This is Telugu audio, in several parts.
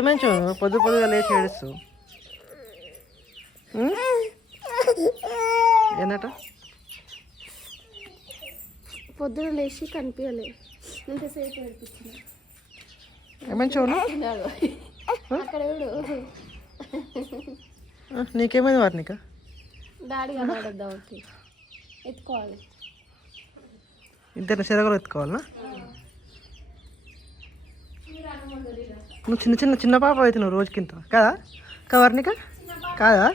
ఏమని చూడు పొద్దుగా లేచి ఏడుస్తావు ఏంటట పొద్దున లేచి కనిపించలే ఇంతసేపు ఏడిపించిన ఏమని చూడు అక్కడ నీకేమైంది వారినిక డాడీ కనబడద్దాం ఎత్తుకోవాలి ఇద్దరు చెరగలు ఎత్తుకోవాలనా నువ్వు చిన్న పాప అయితే నువ్వు రోజుకింత కాదా వర్ణిక కాదా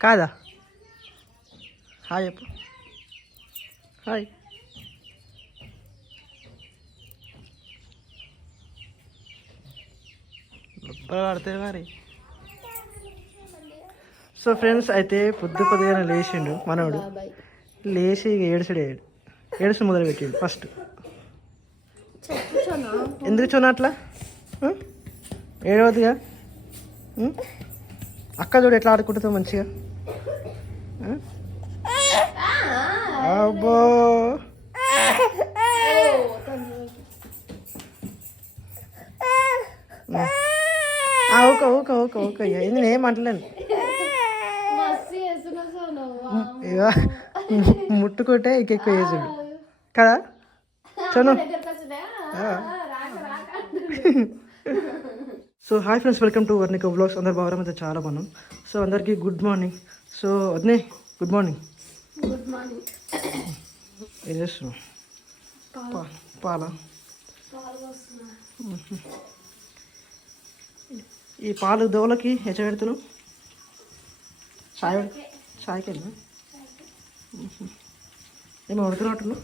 కాదా హాయ్ చెప్పు హాయ్ పడితే మరి సో ఫ్రెండ్స్ అయితే పొద్దుగా లేచిండు మనోడు లేచి ఏడుసు మొదలు పెట్టిండు ఫస్ట్ ఎందుకు చూన అట్లా ఏడవద్దుగా అక్క చూడు ఎట్లా ఆడుకుంటుందో మంచిగా అబ్బో ఓకే నేను ఏం అంటలేను ఇక ముట్టుకుంటే ఇంకెక్కువ వేసుడు కదా చను so hi friends welcome to Varnika vlogs అందరు బాగా అయితే చాలా బాగున్నాం సో అందరికీ గుడ్ మార్నింగ్ సో అదే గుడ్ మార్నింగ్ ఏం చేస్తున్నావు పాల ఈ పాలు దోవలకి హెచ్చ పెడుతున్నావు చాయ్కి వెళ్ళా ఏమో ఉడుతున్నట్టున్నావు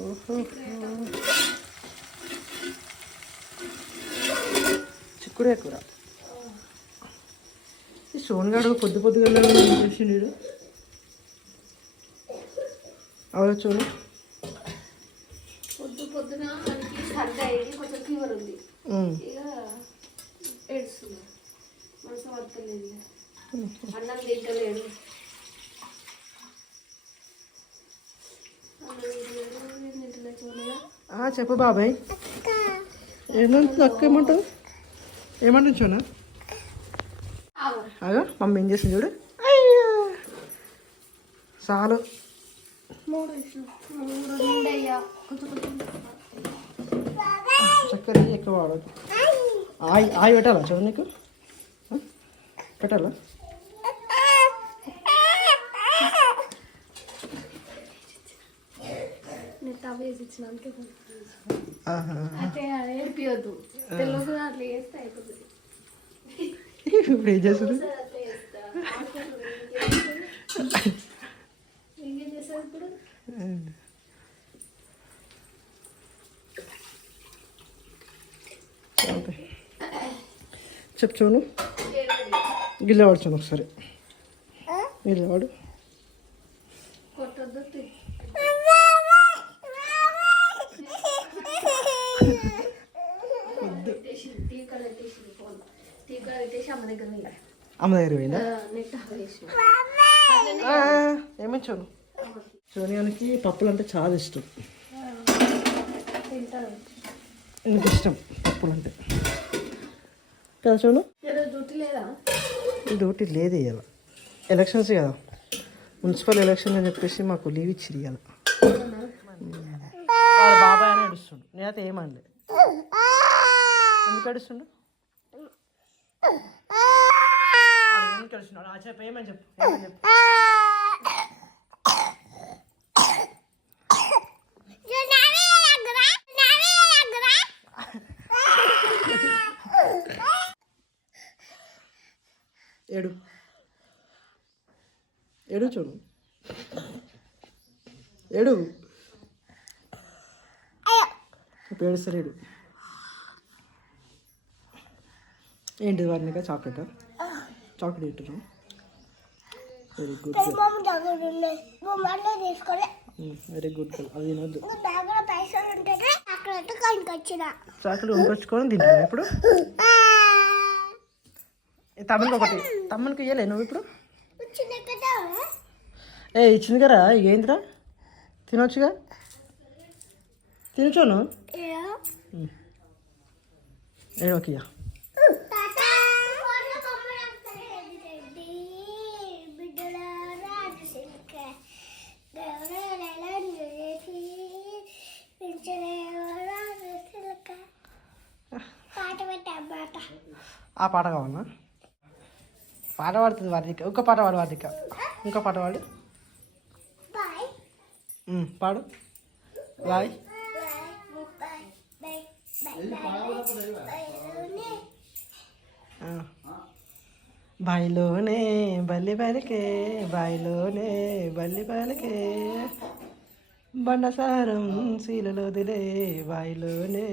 ఓహో చిక్కుడే కూర ఈ సోన్గాడు పొద్దుగా చేసిండు అవును చూడు పొద్దున మనకి సర్ది అయ్యి కొంచెం ఫీవర్ ఉంది ఇక ఏడుస్తున్నా మనసు పడతలేదు అన్నం తింటలేడు చెప్పు బాబాయ్ ఏమంటుంది అక్క ఏమంటుంది చూనా అయ్యో మమ్మీ ఏం చేసింది చూడు అయ్యో చాలు చక్కెర ఎక్కువ వాడదు ఆయి పెట్టాలా చూడు నీకు పెట్టాలా ఇప్పుడు ఏం చేస్తుంది చెప్పు చూడు గిల్లవాడు చూడు ఒకసారి గిల్లవాడు అమ్మ దగ్గర పోయిందా ఏమని చూడు సోనియానికి పప్పులు అంటే చాలా ఇష్టం ఇంక ఇష్టం పప్పులు అంటే కదా చూడు ఈ డ్యూటీ లేదు ఇవాళ ఎలక్షన్స్ కదా మున్సిపల్ ఎలక్షన్ అని చెప్పేసి మాకు లీవ్ ఇచ్చి ఇవ్వాలి వాళ్ళ బాబాయ్ అని ఏడుస్తుండు నేనైతే ఏమండి ఎందుకు ఏడుస్తుండు ఎందుకు ఏడుస్తున్నాడు చెప్పు ఏమని చెప్పు ఏడు చూడు ఏడుస్తలేడు ఏంటి వాడినిక చాక్లెట్ ఇట్టున్నాం వెరీ గుడ్ వెరీ గుడ్ అది తినొద్దు చాక్లెట్ కొనుక్కొచ్చుకొని తింటున్నాను ఇప్పుడు తమ్మునికి ఇయ్యలే నువ్వు ఇప్పుడు ఇచ్చింది కదా ఏందిరా తినొచ్చుగా తినచోను ఏడోకియా ఆ పాట కావాలన్నా పాట పాడుతుంది వారిక ఇంకో పాట పాడు వారిక ఇంకో పాట పాడు పాడు బాయ్ బాయిలోనే బల్లి పలికే బాయిలోనే బల్లి పలికే బండసారం శీలలో దిలే బాయిలోనే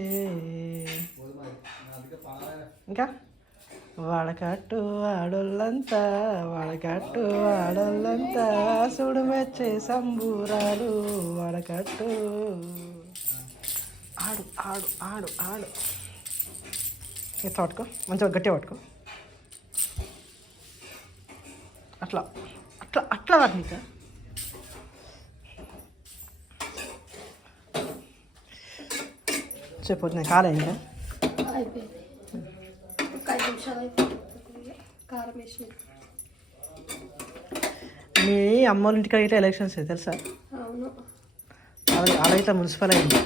ఇంకా వాడకట్టు ఆడోళ్ళంతా వాడకట్టు ఆడోళ్ళంతా సుడు మెచ్చే సంబూరాలు వాడకట్టు ఆడు ఆడు ఆడు ఆడు ఎట్లా పట్టుకో మంచిగా గట్టిగా పట్టుకో అట్లా అట్లా అట్లా వర్ణిక చెప్పు నేను కాలే ఇంకా అయిపోయింది ఒక 5 నిమిషాలు అయిపోయింది కారం వేసి మీ అమ్మోళ్ళ ఇంటికి అయితే ఎలక్షన్స్ తెలుసా అవును అలా ఇట్లా మున్సిపల్ అయింది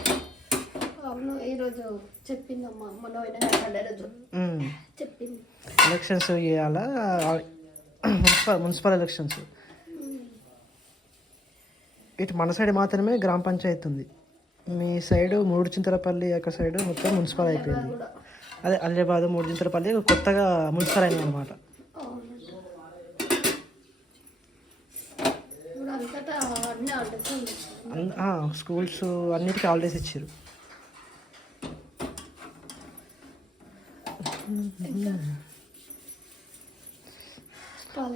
అవును ఈరోజు చెప్పిందమ్మా మొన్న రోజు చెప్పింది ఎలక్షన్స్ ఇవాళ మున్సిపల్ ఎలక్షన్స్ ఇటు మన సైడ్ మాత్రమే గ్రామ పంచాయతీ ఉంది మీ సైడు మూడు చింతలపల్లి అక్కడ సైడ్ మొత్తం మున్సిపల్ అయిపోయింది అదే అలియాబాద్ మూడు చింతలపల్లి కొత్తగా మున్సిపల్ అయింది అనమాట స్కూల్స్ అన్నిటికీ హాలిడేస్ ఇచ్చారు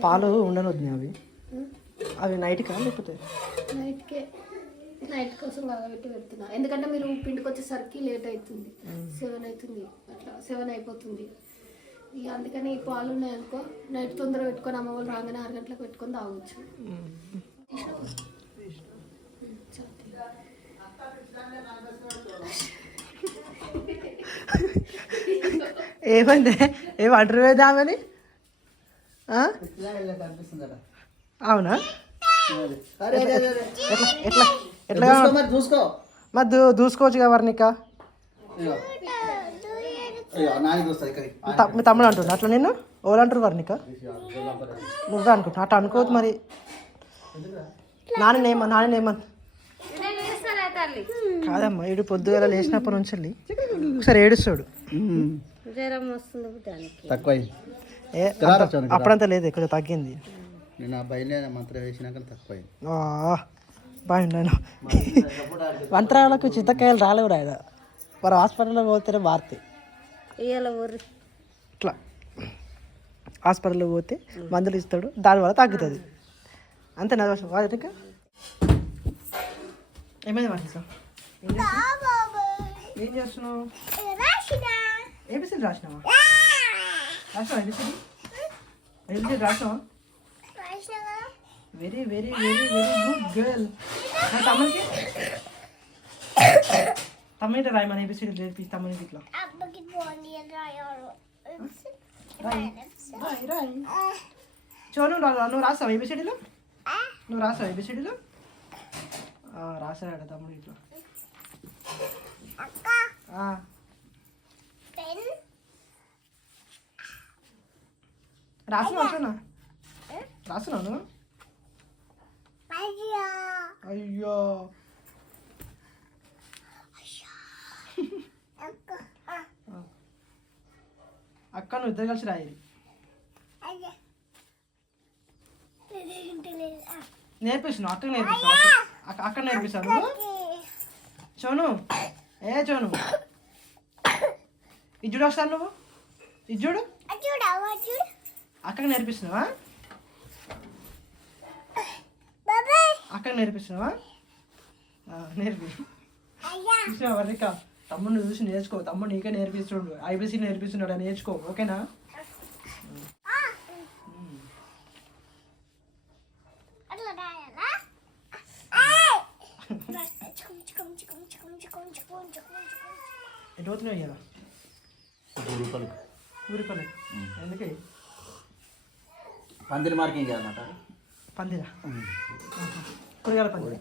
పాలు ఉండనొద్దు అవి అవి నైట్కా లేకపోతే నైట్ కోసం కాగబెట్టి పెడుతున్నా ఎందుకంటే మీరు పిండికి వచ్చేసరికి లేట్ అవుతుంది 7 అవుతుంది అట్లా 7 అయిపోతుంది ఇక అందుకని ఈ పాలు ఉన్నాయనుకో నైట్ తొందరగా పెట్టుకొని అమ్మ వాళ్ళు రాగానే 6 గంటలకు పెట్టుకొని తాగొచ్చు ఏమంటే ఏం అంటారు వేద్దామని అవునా ఎట్లా ఎట్లా చూసుకో మరి దూసుకోవచ్చు వర్ణిక మీ తమ్ముడు అంటుండ అట్లా నేను ఎవరు అంటారు వర్ణిక నువ్వే అనుకుంటా అట్లా అనుకోవద్దు మరి నానేమన్ కాదమ్మా ఇడు పొద్దుగల లేచినప్పటి నుంచి వెళ్ళి ఒకసారి ఏడుస్తాడు జ్వరం వస్తుంది దానికి తక్కువ అప్పుడంతా లేదు కొంచెం తగ్గింది నేను ఆ బయలుదేరి మంత్రం వేసినాక తక్కువ బాగుండాను మంత్రాలకు చింతకాయలు రాలేవు ఆయన మరి హాస్పిటల్లో పోతేనే మారుతాయి ఇట్లా హాస్పిటల్లో పోతే మందులు ఇస్తాడు దానివల్ల తగ్గుతుంది అంతే నా దోషం వాడు ఇంకా ఏమైంది మాట ఏం చేస్తున్నావు ఏబిసిడి రాసినావా ఏబిసిడి రాసినావా very very very very good girl తమ్ముడికి రాయి మన ఏబిసిడి నేర్పి తమ్ముడికి ఇట్లా చోను నువ్వు రాస్తావా ఏబిసిడిలో నువ్వు రాస్తావా ఏబిసిడిలో రాసాడు తమ్ముడు ఇట్లా రాసినా రాసినాను అయ్యో అక్క నువ్వు ఇద్దరు కలిసి రాయి నేర్పిస్తున్నావు అక్క నేర్పిస్తాను అక్కడ నేర్పిస్తాను చోను చోను ఇజ్జుడు వస్తాను నువ్వు ఇజ్జుడు అక్కకి నేర్పిస్తున్నావా అక్కకి నేర్పిస్తున్నావా నేర్పి చూసినావా వర్ణిక తమ్ముడిని చూసి నేర్చుకో తమ్ముడు నీకే నేర్పిస్తుండు ఐబీసీ నేర్పిస్తున్నాడు నేర్చుకో ఓకేనా ఎటు పోతున్నావు ఇక రూపాయలు ఊరిపల్లి ఎందుకే పందిరి మార్కింగ్ చేయాలన్నమాట. పందిరా కూరగాయల పందిరా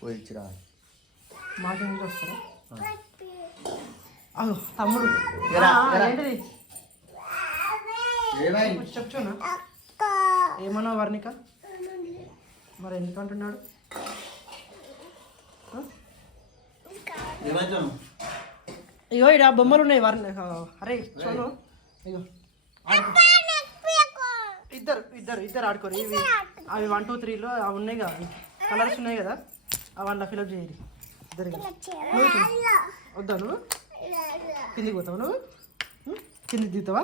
పోయిచ్చి రావాలి. మాకేం ఇంటికి వస్తారా? అదో తమ్ముడు ఏంటిది చెప్తున్నా ఏమన్నా వర్ణిక మరి ఎందుకంటున్నాడు? ఇగో ఇక్కడ బొమ్మలు ఉన్నాయి వర్ణిక. అరే చూడు ఇగో ఇద్దరు ఆడుకోరు. ఇవి అవి 1 2 3లో అవి ఉన్నాయి కదా, కలర్స్ ఉన్నాయి కదా, అవి అందులో ఫిలప్ చేయాలి ఇద్దరు. వద్దా నువ్వు కిందికి పోతావు? నువ్వు కిందికి దిగుతావా?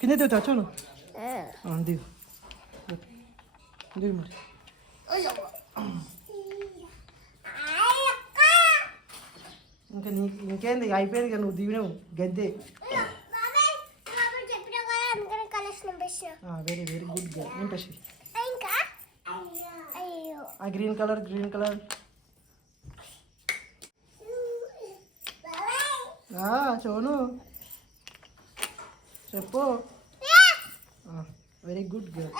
కింద దిగుతావా? చూడు దిగు దిగు మరి. ఇంకా ఇంకేంది అయిపోయింది కదా, నువ్వు దిగినావు గద్దే. Very very good girl. నింపేసి ఆ గ్రీన్ కలర్ చోను చెప్పు. Very good girl.